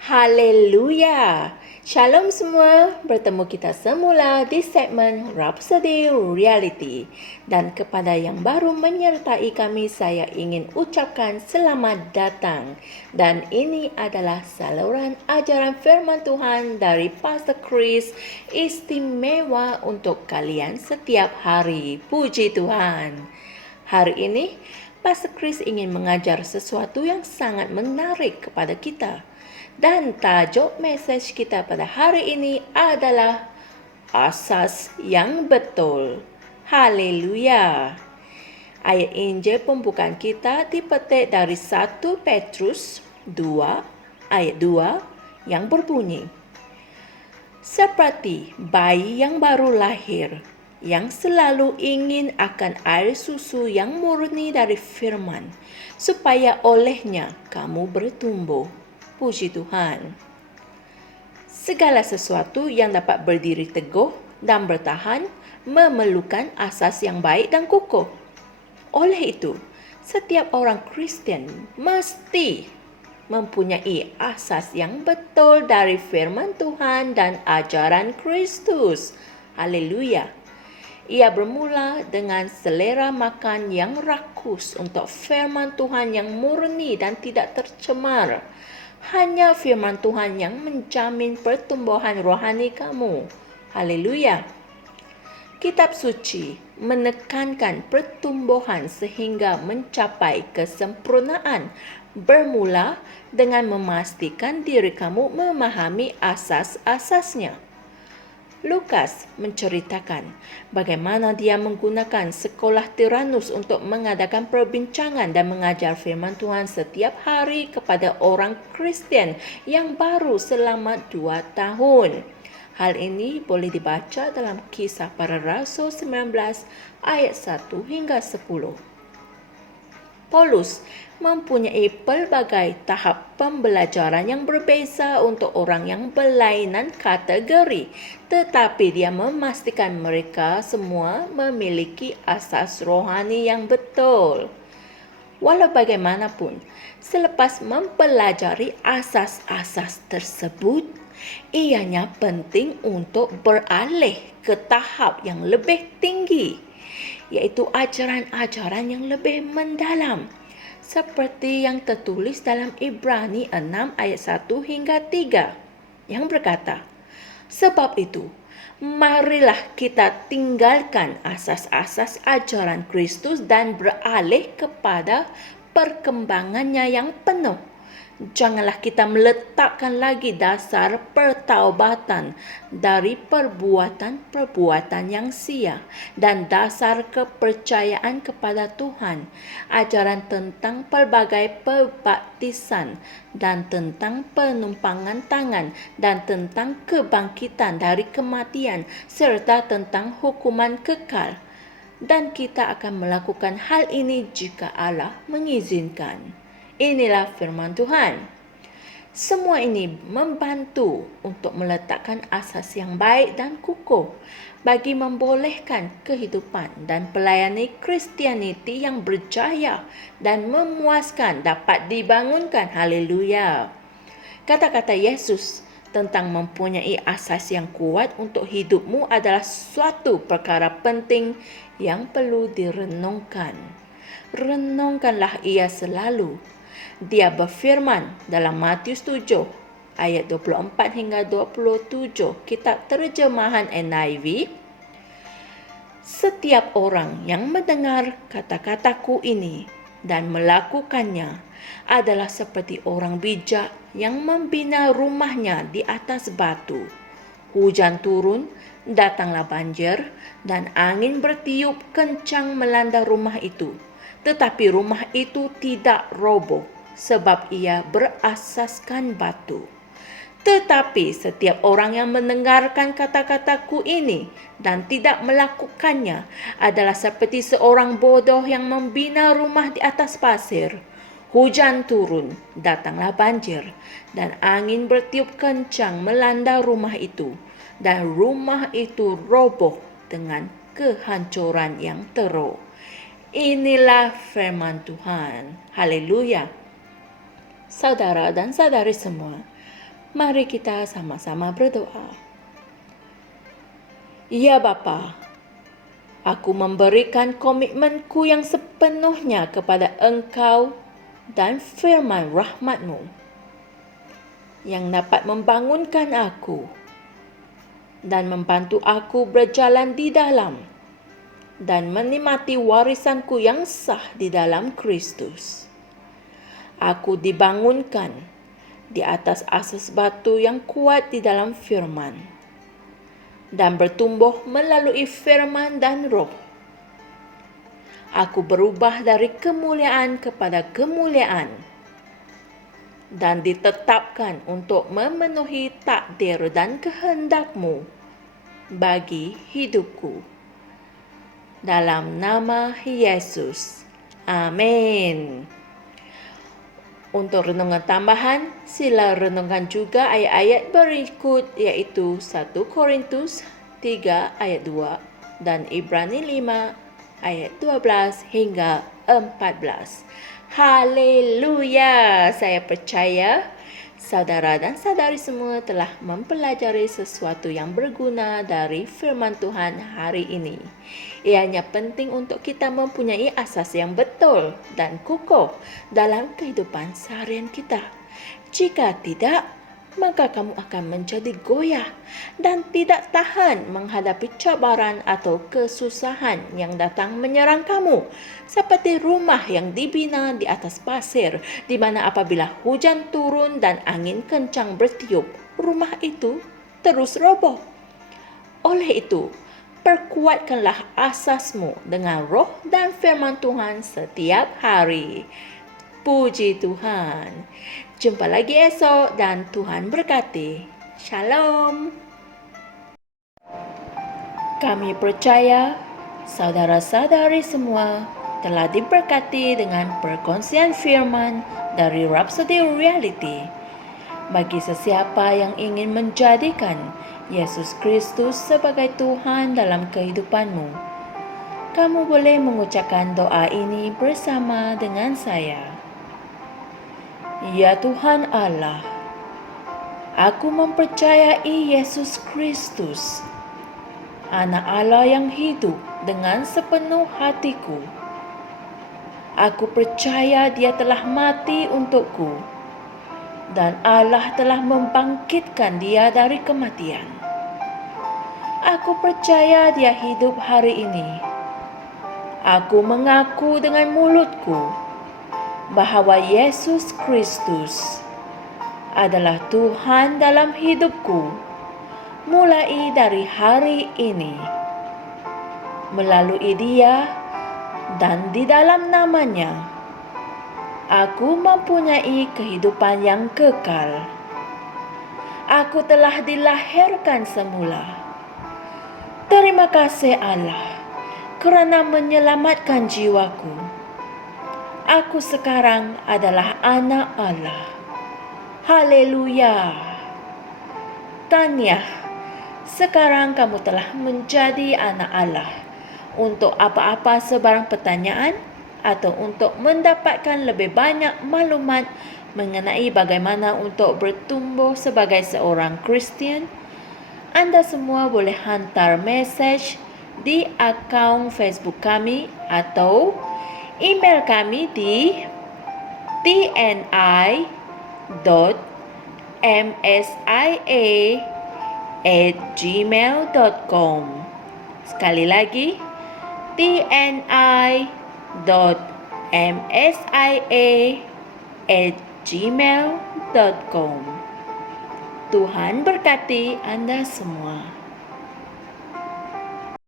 Haleluya! Shalom semua, bertemu kita semula di segmen Rhapsody Reality. Dan kepada yang baru menyertai kami, saya ingin ucapkan selamat datang. Dan ini adalah saluran ajaran firman Tuhan dari Pastor Chris, istimewa untuk kalian setiap hari. Puji Tuhan! Hari ini, Pastor Chris ingin mengajar sesuatu yang sangat menarik kepada kita. Dan tajuk mesej kita pada hari ini adalah asas yang betul. Haleluya. Ayat Injil pembukaan kita dipetik dari 1 Petrus 2 ayat 2 yang berbunyi, seperti bayi yang baru lahir, yang selalu ingin akan air susu yang murni dari firman, supaya olehnya kamu bertumbuh. Puji Tuhan. Segala sesuatu yang dapat berdiri teguh dan bertahan memerlukan asas yang baik dan kukuh. Oleh itu, setiap orang Kristian mesti mempunyai asas yang betul dari firman Tuhan dan ajaran Kristus. Haleluya. Ia bermula dengan selera makan yang rakus untuk firman Tuhan yang murni dan tidak tercemar. Hanya firman Tuhan yang menjamin pertumbuhan rohani kamu. Haleluya. Kitab suci menekankan pertumbuhan sehingga mencapai kesempurnaan, bermula dengan memastikan diri kamu memahami asas-asasnya. Lukas menceritakan bagaimana dia menggunakan sekolah Tiranus untuk mengadakan perbincangan dan mengajar firman Tuhan setiap hari kepada orang Kristian yang baru selama 2 tahun. Hal ini boleh dibaca dalam Kisah Para Rasul 19 ayat 1 hingga 10. Paulus mempunyai pelbagai tahap pembelajaran yang berbeza untuk orang yang berlainan kategori, tetapi dia memastikan mereka semua memiliki asas rohani yang betul. Walau bagaimanapun, selepas mempelajari asas-asas tersebut, ianya penting untuk beralih ke tahap yang lebih tinggi, iaitu ajaran-ajaran yang lebih mendalam, seperti yang tertulis dalam Ibrani 6 ayat 1 hingga 3 yang berkata, sebab itu, marilah kita tinggalkan asas-asas ajaran Kristus dan beralih kepada perkembangannya yang penuh. Janganlah kita meletakkan lagi dasar pertaubatan dari perbuatan-perbuatan yang sia dan dasar kepercayaan kepada Tuhan, ajaran tentang pelbagai pembaptisan dan tentang penumpangan tangan dan tentang kebangkitan dari kematian serta tentang hukuman kekal. Dan kita akan melakukan hal ini jika Allah mengizinkan. Inilah firman Tuhan. Semua ini membantu untuk meletakkan asas yang baik dan kukuh bagi membolehkan kehidupan dan pelayani Kristianiti yang berjaya dan memuaskan dapat dibangunkan. Haleluya. Kata-kata Yesus tentang mempunyai asas yang kuat untuk hidupmu adalah suatu perkara penting yang perlu direnungkan. Renungkanlah ia selalu. Dia berfirman dalam Matius 7 ayat 24 hingga 27, kitab terjemahan NIV, setiap orang yang mendengar kata-kataku ini dan melakukannya adalah seperti orang bijak yang membina rumahnya di atas batu. Hujan turun, datanglah banjir, dan angin bertiup kencang melanda rumah itu. Tetapi rumah itu tidak roboh, sebab ia berasaskan batu. Tetapi setiap orang yang mendengarkan kata-kataku ini dan tidak melakukannya adalah seperti seorang bodoh yang membina rumah di atas pasir. Hujan turun, datanglah banjir, dan angin bertiup kencang melanda rumah itu, dan rumah itu roboh dengan kehancuran yang teruk. Inilah firman Tuhan. Haleluya. Saudara dan saudari semua, Mari kita sama-sama berdoa. Ya Bapa, aku memberikan komitmenku yang sepenuhnya kepada Engkau dan firman rahmat-Mu yang dapat membangunkan aku dan membantu aku berjalan di dalam dan menikmati warisanku yang sah di dalam Kristus. Aku dibangunkan di atas asas batu yang kuat di dalam firman dan bertumbuh melalui firman dan roh. Aku berubah dari kemuliaan kepada kemuliaan dan ditetapkan untuk memenuhi takdir dan kehendak-Mu bagi hidupku. Dalam nama Yesus. Amin. Untuk renungan tambahan, sila renungkan juga ayat-ayat berikut iaitu 1 Korintus 3 ayat 2 dan Ibrani 5 ayat 12 hingga 14. Haleluya! Saya percaya saudara dan saudari semua telah mempelajari sesuatu yang berguna dari firman Tuhan hari ini. Ianya penting untuk kita mempunyai asas yang betul dan kukuh dalam kehidupan seharian kita. Jika tidak, maka kamu akan menjadi goyah dan tidak tahan menghadapi cabaran atau kesusahan yang datang menyerang kamu. Seperti rumah yang dibina di atas pasir, di mana apabila hujan turun dan angin kencang bertiup, rumah itu terus roboh. Oleh itu, perkuatkanlah asasmu dengan roh dan firman Tuhan setiap hari. Puji Tuhan. Jumpa lagi esok dan Tuhan berkati. Shalom. Kami percaya saudara-saudari semua telah diberkati dengan perkongsian firman dari Rhapsody Reality. Bagi sesiapa yang ingin menjadikan Yesus Kristus sebagai Tuhan dalam kehidupanmu, kamu boleh mengucapkan doa ini bersama dengan saya. Ya Tuhan Allah, aku mempercayai Yesus Kristus, Anak Allah yang hidup dengan sepenuh hatiku. Aku percaya Dia telah mati untukku dan Allah telah membangkitkan Dia dari kematian. Aku percaya Dia hidup hari ini. Aku mengaku dengan mulutku bahwa Yesus Kristus adalah Tuhan dalam hidupku mulai dari hari ini. Melalui Dia dan di dalam nama-Nya, aku mempunyai kehidupan yang kekal. Aku telah dilahirkan semula. Terima kasih Allah kerana menyelamatkan jiwaku. Aku sekarang adalah anak Allah. Haleluya. Tahniah, sekarang kamu telah menjadi anak Allah. Untuk apa-apa sebarang pertanyaan atau untuk mendapatkan lebih banyak maklumat mengenai bagaimana untuk bertumbuh sebagai seorang Kristian, anda semua boleh hantar mesej di akaun Facebook kami atau email kami di tni.msia@gmail.com. Sekali lagi, tni.msia@gmail.com. Tuhan berkati Anda semua.